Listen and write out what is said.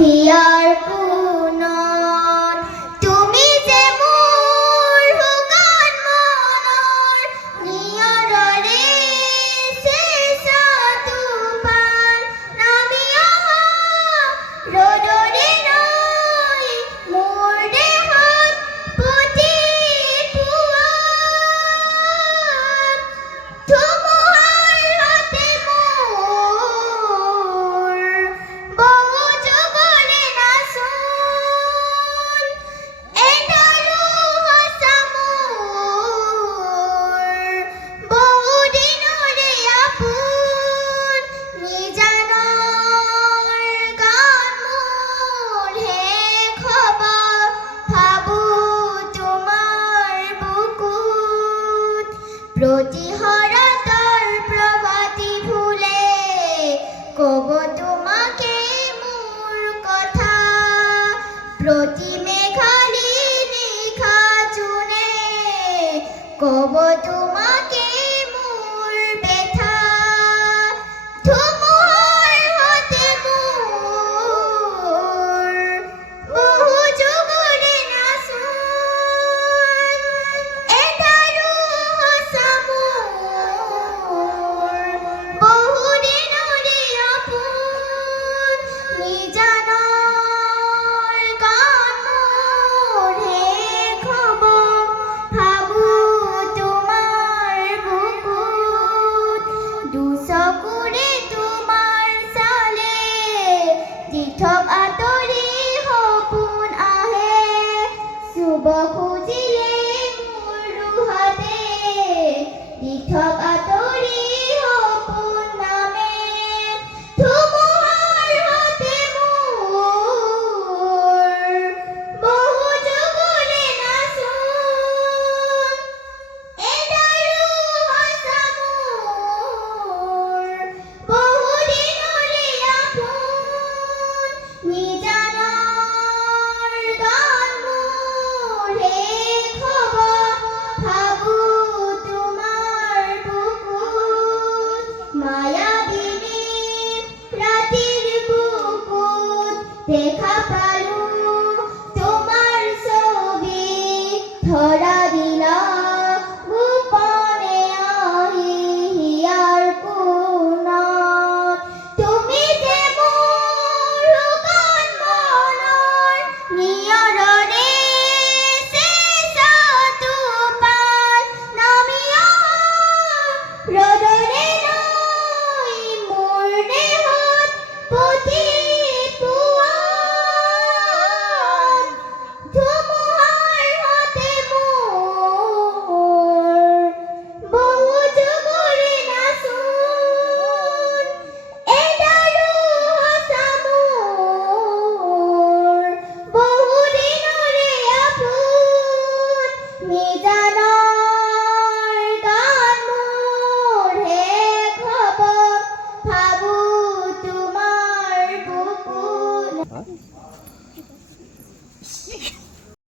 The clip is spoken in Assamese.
হিয়াৰ কোনত তুমি যে মোৰ শুকান মনৰ নিয়ৰৰে চেঁচা তুফান নামি অহা ৰ'দৰে নৈ মোৰ দেহত পুতি পোৱা ধুমুহাৰ হাতে মোৰ বহু যুগৰে নাচোন এডালো সঁচা মোৰ বহু দিনৰে আপোন নিজানৰ গান মোৰ শেষ হ'ব ভাবোঁ তোমাৰ বুকুত প্ৰতি শৰতৰ প্ৰভাতী ফুলে ক'ব তোমাকে মোৰ কথা প্ৰতি মেঘালী নিশা জোনে ক'ব তোমাকে মোৰ ব্যথা ধুমুহাৰ হাতে মোৰ বহু যুগৰে নাচোন এডালো সঁচা মোৰ বহু দিনৰে আপোন নিজানৰ গান মোৰ শেষ হ'ব ভাবোঁ তোমাৰ বুকুত দুচকুৰে তোমাৰ চালে দি থকা